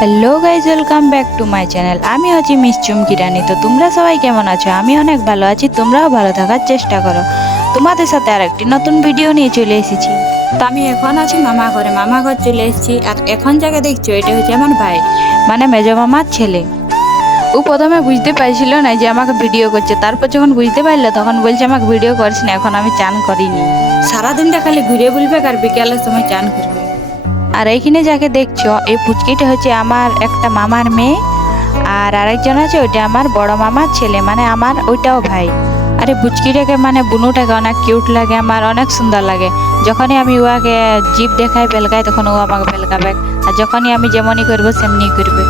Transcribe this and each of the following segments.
Hello guys welcome back to my channel আমি হচ্ছি miss চুমকি রানী তো তোমরা সবাই কেমন আছো? আমি অনেক ভালো আছি, তোমরাও ভালো থাকার চেষ্টা করো। তোমাদের সাথে আর একটি নতুন ভিডিও নিয়ে চলে এসেছি। তো আমি এখন আছি মামা ঘরে। মামা ঘর চলে এসেছি। আর এখন যাকে দেখছ, এটা হচ্ছে আমার ভাই মানে মেজো মামার ছেলে। ও প্রথমে বুঝতে পারছিল না যে আমাকে ভিডিও করছে। তারপর যখন বুঝতে পারল, তখন বলছে আমাকে ভিডিও করছি না। এখন আমি চান করিনি। সারাদিনটা খালি ঘুরে বলবে আর বিকেলের সময় চান করবে। আর এইখানে যাকে দেখছ, এই পুচকিটা হচ্ছে আমার একটা মামার মেয়ে, আর আরেকজন আছে ওইটা আমার বড় মামার ছেলে মানে আমার ওইটাও ভাই। আরে পুচকিটাকে মানে বুনুটাকে অনেক কিউট লাগে, আমার অনেক সুন্দর লাগে। যখনই আমি ওয়াকে জিপ দেখাই বেলকাই তখন ও আমাকে বেলকাবে আর যখনই আমি যেমনই করব, সেমনি করবে।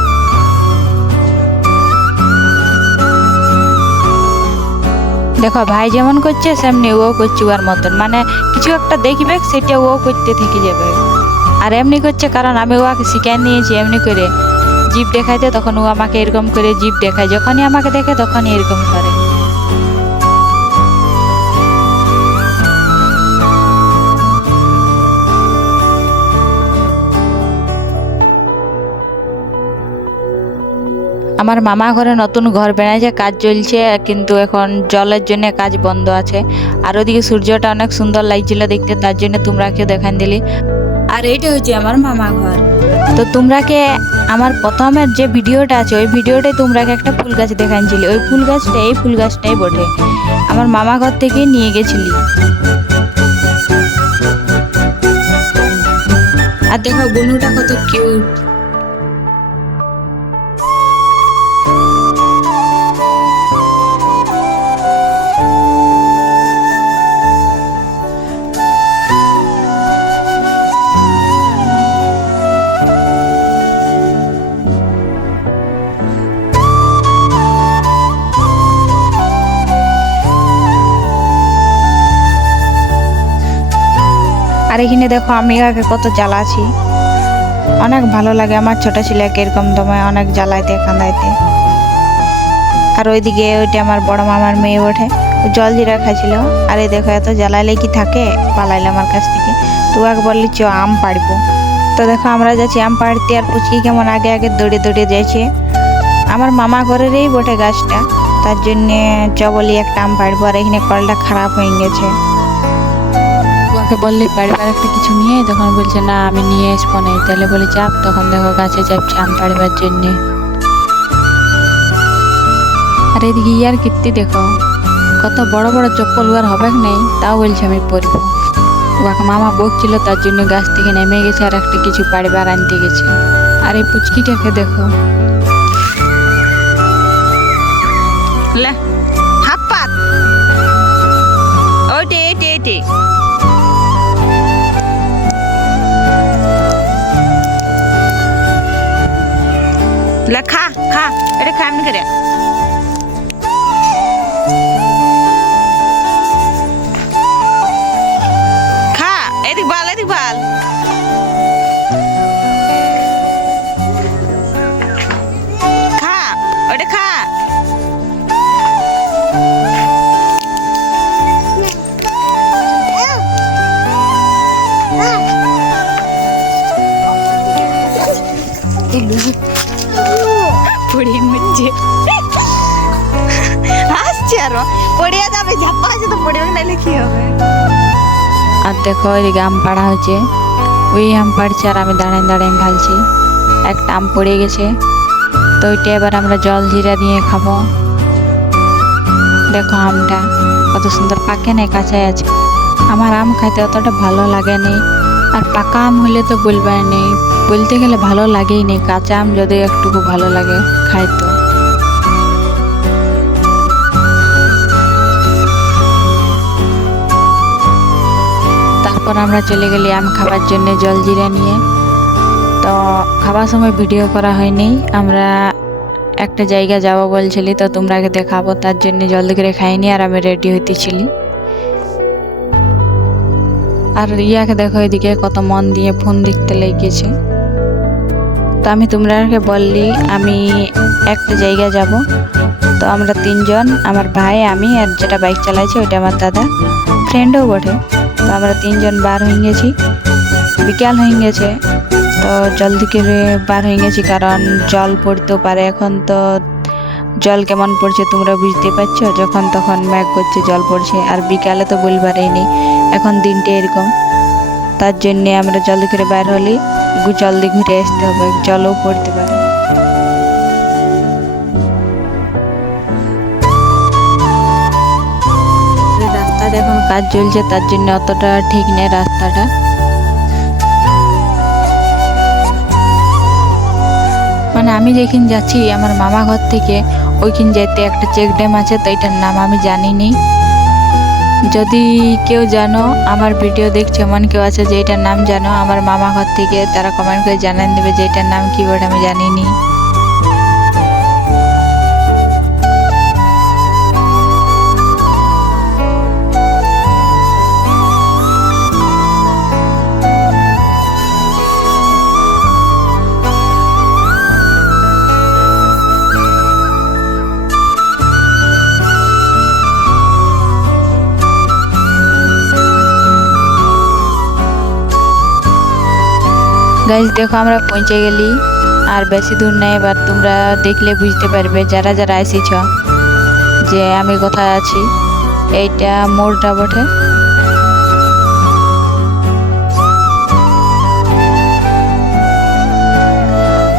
দেখো, ভাই যেমন করছে, সেমনি ও করছে ওর মতন। মানে কিছু একটা দেখবে, সেটা ও করতে থেকে যাবে। আর এমনি করছে কারণ আমি ওকে শিখাই নিয়েছি এমনি করে। জিপ দেখাইতে তখন ও আমাকে এরকম করে জিপ দেখায়। যখনই আমাকে দেখে তখনই এরকম করে। আমার মামা ঘরে নতুন ঘর বেড়াইছে কাজ চলছে, কিন্তু এখন জলের জন্য কাজ বন্ধ আছে। আর ওদিকে সূর্যটা অনেক সুন্দর লাগছিল দেখতে, তার জন্য তোমরা কেউ দেখান দিলি। আর এইটা হচ্ছে আমার মামা ঘর। তো তোমরাকে আমার প্রথমের যে ভিডিওটা আছে, ওই ভিডিওটাই তোমরাকে একটা ফুল গাছ দেখাইছিলি ওই ফুল গাছটা এই ফুল গাছটাই বটে। আমার মামা ঘর থেকে নিয়ে গেছিলি। আর দেখো বন্ধুটা কত কিউট আর এখানে দেখো আমি আগে কত জ্বালাছি। অনেক ভালো লাগে আমার ছোট ছেলেকে এরকম দমে অনেক জ্বালাইতে, কান্দাইতে। আর ওইদিকে ওইটা আমার বড় মামার মেয়ে ওঠে জল জিরা খাইছিল আর এই দেখো এত জ্বালাইলে কি থাকে? পালাইলে আমার কাছ থেকে। তো আগে বললি, চ, আম পাড়বো। তো দেখো আমরা যাচ্ছি আম পাড়তে আর পুচকি কেমন আগে আগে দৌড়ে দৌড়ে যাইছে। আমার মামা ঘরেরই বটে গাছটা, তার জন্যে চ বলি একটা আম পাড়বো। আর এখানে কলটা খারাপ হয়ে গেছে। ওকে বললে পাড়বার একটা কিছু নিয়ে তখন বলছে, না, আমি নিয়ে আসব না। তাহলে বলে চাপ তখন দেখো গাছে চাপছে আম পাড়বার জন্যে। আর এদিকে ইয়ার কীর্তি দেখো, কত বড় বড় চপ্পল ওয়ার হবে নেই, তাও বলছে, আমি পরবো। ওকে মামা বকছিল, তার জন্য গাছ থেকে নেমে গেছে আর একটা কিছু পাড়বার আনতে গেছে। আর এই পুচকিটাকে দেখো। হাত পাত। ওইটে, এইটে এইটে। এটা খা এমনি করে আর দেখো এদিকে আম পাড়া হচ্ছে ওই আম পাড়ছে আর আমি দাঁড়ায় দাঁড়ায় ভালছি। একটা আম পড়ে গেছে, তো ওইটা এবার আমরা জল জিরা দিয়ে খাব। দেখো আমটা কত সুন্দর, পাকে নেই, কাঁচাই আছে। আমার আম খাইতে অতটা ভালো লাগে নেই। আর পাকা আম হলে তো বলবার নেই। বলতে গেলে ভালো লাগেই নেই, কাঁচা আম যদি একটুকু ভালো লাগে খাইতো। তারপর আমরা চলে গেলি আম খাবার জন্য জল জিরা নিয়ে। তো খাবার সময় ভিডিও করা হয়নি। আমরা একটা জায়গা যাব বলছিলি, তো তোমরাকে দেখাবো, তার জন্য জলদি করে খাইনি আর আমি রেডি হইতেছিলি। আর ইয়াকে দেখো এদিকে কত মন দিয়ে ফোন দেখতে লেগেছে। তো আমি তোমরাকে বললি, আমি একটা জায়গা যাব। তো আমরা তিনজন, আমার ভাই, আমি আর যেটা বাইক চালাইছে, ওইটা আমার দাদা। ফ্রেন্ডও বটে। আমরা তিনজন বার হয়ে গেছি। বিকাল হয়ে গেছে, তো জলদি করে বার হয়ে গেছি কারণ জল পড়তেও পারে। এখন তো জল কেমন পড়ছে তোমরা বুঝতে পারছ? যখন তখন ম্যাগ করছে, জল পড়ছে, আর বিকালে তো বলবারই নেই। এখন দিনটা এরকম। তার জন্যে আমরা জলদি করে বার হলে জলদি ঘুরে আসতে হবে। জলও পড়তে পারে। এখন কাজ চলছে, তার জন্য অতটা ঠিক নেই রাস্তাটা। মানে আমি যেখান যাচ্ছি, আমার মামা ঘর থেকে ওইখান যেতে একটা চেক ড্যাম আছে, তো এটার নাম আমি জানি নি যদি কেউ জানো, আমার ভিডিও দেখছে, এমন কেউ আছে যে এটার নাম জানো, আমার মামা ঘর থেকে তারা কমেন্ট করে জানান দেবে যে এটার নাম কি বলে, আমি জানি নি গাইজ দেখো আমরা পৌঁছে গেলি। আর বেশি দূর নেই এবার তোমরা দেখলে বুঝতে পারবে যারা যারা এসেছ যে আমি কোথায় আছি। এইটা মোড়টা বটে।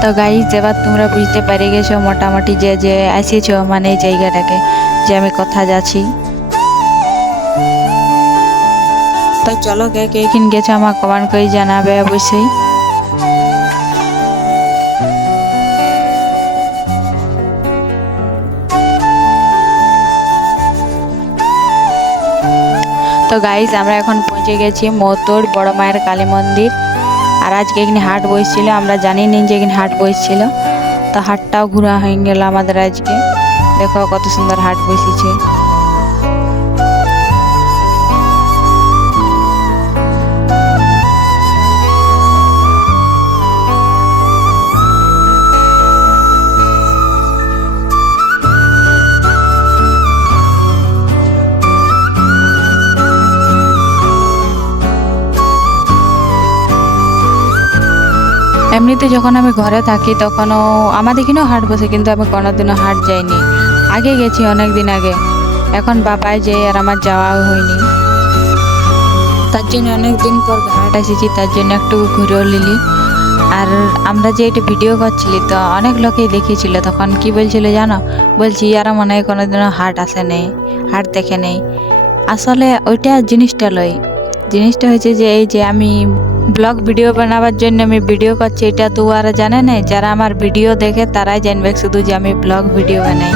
তো গাইজ এবার তোমরা বুঝতে পেরে গেছো মোটামুটি যে যে এসেছ মানে এই জায়গাটাকে, যে আমি কোথায় যাচ্ছি। তো চলো কে কে এখানে গেছো আমার কমেন্ট করে জানাবে অবশ্যই। তো গাইজ আমরা এখন পৌঁছে গেছি মতোর বড় মায়ের কালী মন্দির। আর আজকে এখানে হাট বসছিল, আমরা জানি নি যে এখানে হাট বসছিল। তো হাটটাও ঘোরা হয়ে গেল আমাদের আজকে। দেখো কত সুন্দর হাট বসেছে। এমনিতে যখন আমি ঘরে থাকি তখনও আমাদের এখানেও হাট বসে, কিন্তু আমি কোনোদিনও হাট যাইনি। আগে গেছি অনেক দিন আগে। এখন বাবায় যে আর আমার যাওয়াও হয়নি। তার জন্য অনেক দিন পর হাট এসেছি, তার জন্য একটু ঘুরেও নিলি। আর আমরা যে এটা ভিডিও করছিলি তো অনেক লোকেই দেখিয়েছিল, তখন কি বলছিল জানো? বলছি, ইয়ারা মনে হয় কোনোদিনও হাট আসে নেই, হাট দেখে নেই। আসলে ওইটা জিনিসটা লই। জিনিসটা হয়েছে যে, এই যে আমি ব্লগ ভিডিও বানাবার জন্য আমি ভিডিও করছি, এটা তো আর জানে না যারা আমার ভিডিও দেখে, তারাই জানবে শুধু যে আমি ব্লগ ভিডিও বানাই।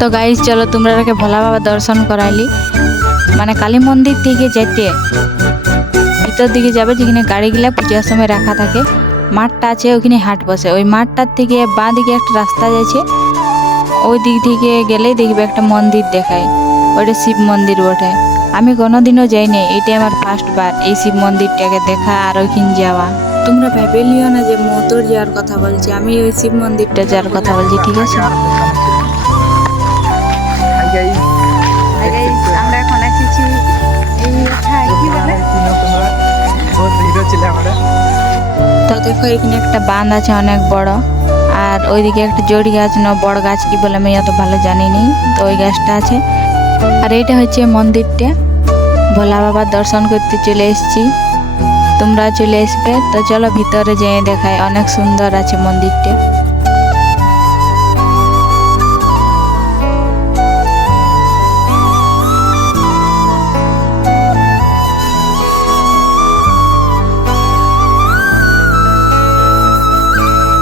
তো গাইজ চলো তোমরা ভোলা বাবা দর্শন করাইলি। মানে কালী মন্দির থেকে যেতে। ভিতর দিকে যাবে, যেখানে গাড়িগুলা পূজার সময় রাখা থাকে। মাঠটা আছে, ওখানে হাট বসে। ওই মাঠটার থেকে বাঁ দিকে একটা রাস্তা যাচ্ছে। ওই দিক থেকে গেলেই দেখবে একটা মন্দির দেখায়। ওটা শিব মন্দির বটে। আমি কোনোদিনও যাইনি, এটাই আমার ফার্স্ট বার, এই শিব মন্দিরটাকে দেখা আর ওইখানে যাওয়া। তোমরা ভেবে লিও না যে মোতর যাওয়ার কথা বলছি, আমি ওই শিব মন্দিরটা যাওয়ার কথা বলছি, ঠিক আছে? তো দেখো, এখানে একটা বাঁধ আছে অনেক বড়, আর ওইদিকে একটা জড়ি গাছ, না বড় গাছ কি বলে আমি অত ভালো জানি নি তো ওই গাছটা আছে। আর এইটা হচ্ছে মন্দিরটা। ভোলা বাবার দর্শন করতে চলে এসেছি। তোমরা চলে আসবে, তো চলো ভিতরে যেয়ে দেখায় অনেক সুন্দর আছে মন্দিরটা।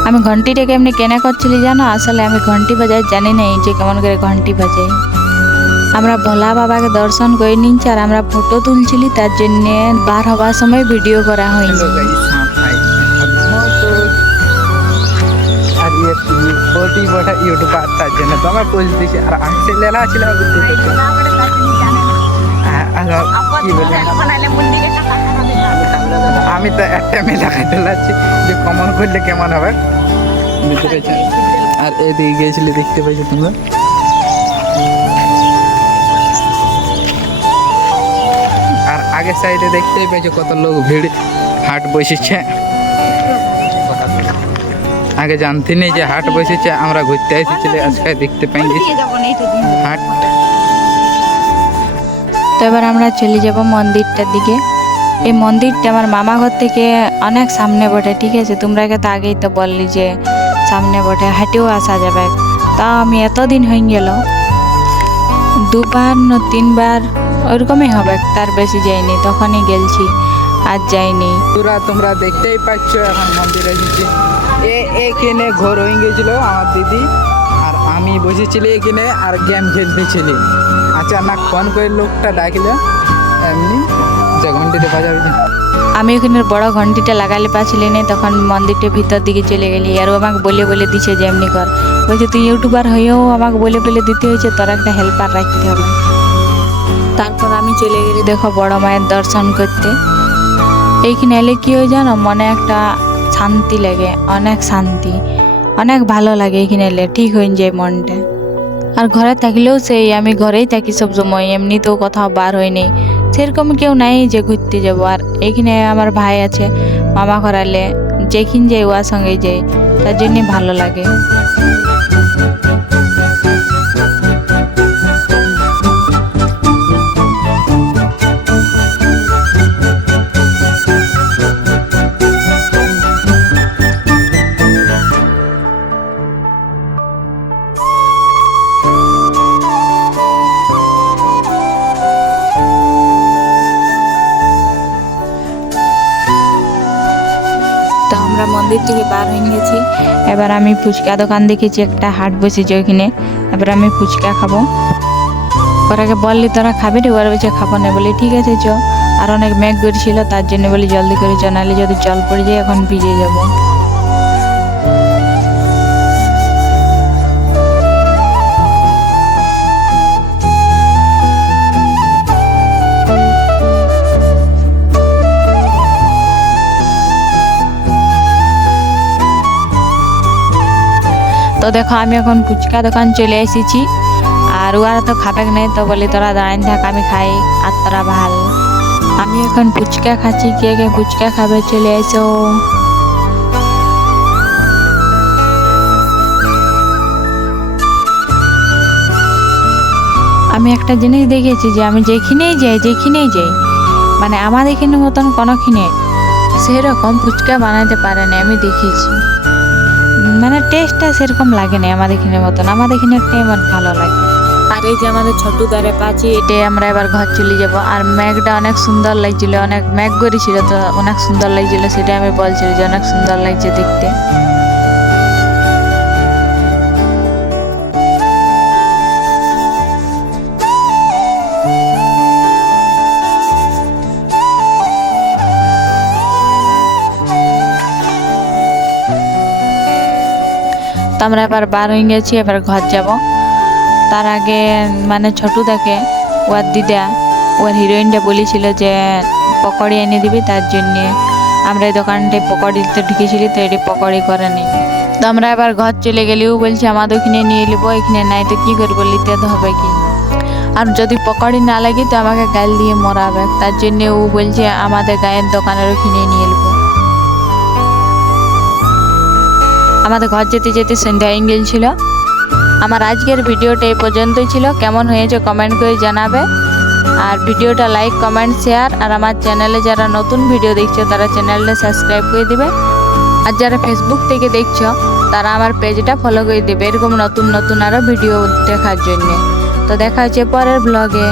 আমি ঘন্টিটাকে এমনি কেনা করছিলি জানো? আসলে আমি ঘন্টি বাজাই, জানি নাই যে কেমন করে ঘন্টি বাজাই। আমরা ভোলা বাবাকে দর্শন করে নিচ্ছি আর আমরা ফটো তুলছিলি তার জন্যে বার হবার সময় ভিডিও করা হয়নি। বটি হ্যাঁ, ইয়ে বড় ইউটিউবার তার জন্য তোমার পোজ দিছে। আর আসছে হ্যাঁ, আমি তো একটা মেলা লাগছি যে কমন করলে কেমন হবে? আর এদিকে গিয়েছিলে দেখতে পাইছো তোমরা? আগের সাইডে দেখতেই পেয়েছ কত লোক ভিড়, হাট বসেছে। আগে জানতে নেই যে হাট বসেছে, আমরা ঘুরতে এসেছিলি আজকে দেখতে পাই হাট। তো এবার আমরা চলে যাব মন্দিরটার দিকে। এই মন্দিরটা আমার মামা ঘর থেকে অনেক সামনে বটে, ঠিক আছে? তোমরা তো আগেই তো বললি যে সামনে বটে, হাঁটেও আসা যাবে। তা আমি এতদিন হয়ে গেল। দুবার না তিনবার ওরকমই হবে তার বেশি যাইনি তখনই গেলছি আর যাইনি। তোরা তোমরা দেখতেই পাচ্ছ এখন মন্দিরে এসেছি। এ এখানে ঘর হয়ে গেছিল আমার দিদি আর আমি বসেছিলি এখানে আর গেম খেলতেছিলি। আচানক ফোন করে লোকটা ডাকলে এমনি যে ঘন্টিতে বাজাবে। আমি ওখানে বড় ঘন্টিটা লাগালে পাচ্ছিলি না তখন মন্দিরটার ভিতর দিকে চলে গেলি আর আমাকে বলে বলে দিছে যে এমনি কর। বলছে তুই ইউটিউবার হয়েও আমাকে বলে বলে দিতে হয়েছে তোর একটা হেল্পার রাখতে হবে। তারপর আমি চলে গেলি দেখো বড় মায়ের দর্শন করতে। এইখানে এলে কি হয় জানো? মনে একটা শান্তি লাগে, অনেক শান্তি, অনেক ভালো লাগে এখানে এলে, ঠিক হয়ে যায় মনটা। আর ঘরে থাকলেও সেই, আমি ঘরেই থাকি সব সময়, এমনিতেও কোথাও বার হয়নি সেরকম কেউ নাই যে ঘুরতে যাব। আর এইখানে আমার ভাই আছে, মামা করালে যেখিন যাই ওর সঙ্গে যাই, তার জন্যই ভালো লাগে। থেকে বার হয়ে গেছি। এবার আমি ফুচকা দোকান দেখেছি, একটা হাট বসেছে ওইখানে। এবার আমি ফুচকা খাব। ওরাকে বললি, তোরা খাবি রে? ওরা বলছে, খাব না। বলি, ঠিক আছে, চ। আর অনেক মেঘ বেরছিল তার জন্য বলি, জলদি করে চ। নাহলে যদি জল পড়ে যায়, এখন ভিজে যাব। তো দেখো, আমি এখন ফুচকা দোকান চলে এসেছি। আর ওরা তো খাবে নাই, তো বলি তোরা দাঁড়ান থাক, আমি খাই, আর তোরা ভালো। আমি এখন ফুচকা খাচ্ছি, কে কে ফুচকা খাবে চলে এসো। আমি একটা জিনিস দেখেছি যে আমি যেখানেই যাই যেখানেই যাই মানে আমার এখানে মতন কোনোখানে সেরকম ফুচকা বানাতে পারে না আমি দেখেছি। মানে টেস্টটা সেরকম লাগে না আমাদের এখানের মতন। আমাদের এখানেরটাই আমার ভালো লাগে। আর এই যে আমাদের ছোট দ্বারে পাচ্ছি এটাই আমরা এবার ঘর চলে যাব। আর ম্যাগটা অনেক সুন্দর লাগছিল, অনেক ম্যাগ করেছিল তো অনেক সুন্দর লাগছিল সেটাই আমি বলছিল যে অনেক সুন্দর লাগছে দেখতে। তো আমরা এবার বার হয়ে গেছি, এবার ঘর যাব। তার আগে মানে ছোটু থাকে ওর দিদা, ওর হিরোইনটা বলেছিল যে, পকোড়ি এনে দিবি, তার জন্যে আমরা এই দোকানটায় পকোড়িতে ঢুকেছিলি, তো এটি পকোড়ি করে নি। তো আমরা এবার ঘর চলে গেলেও বলছি, আমাদের ওখানে নিয়ে নেব, এখানে নাই তো কী করব, নিতে হবে কি? আর যদি পকোড়ি না লাগে, তো আমাকে গাল দিয়ে মরাবে। তার জন্যে ও বলছে, আমাদের গায়ের দোকানের ওখানে নিয়ে নেব। আমাদের ঘর যেতে যেতে সন্ধ্যা হয়ে গেছিল আমার আজকের ভিডিওটা এই পর্যন্তই ছিল। কেমন হয়েছে কমেন্ট করে জানাবে। আর ভিডিওটা লাইক কমেন্ট শেয়ার আর আমার চ্যানেলে যারা নতুন ভিডিও দেখছ, তারা চ্যানেলটা সাবস্ক্রাইব করে দিবে। আর যারা ফেসবুক থেকে দেখছ, তারা আমার পেজটা ফলো করে দেবে এরকম নতুন নতুন আরও ভিডিও দেখার জন্যে। তো দেখা হচ্ছে পরের ব্লগে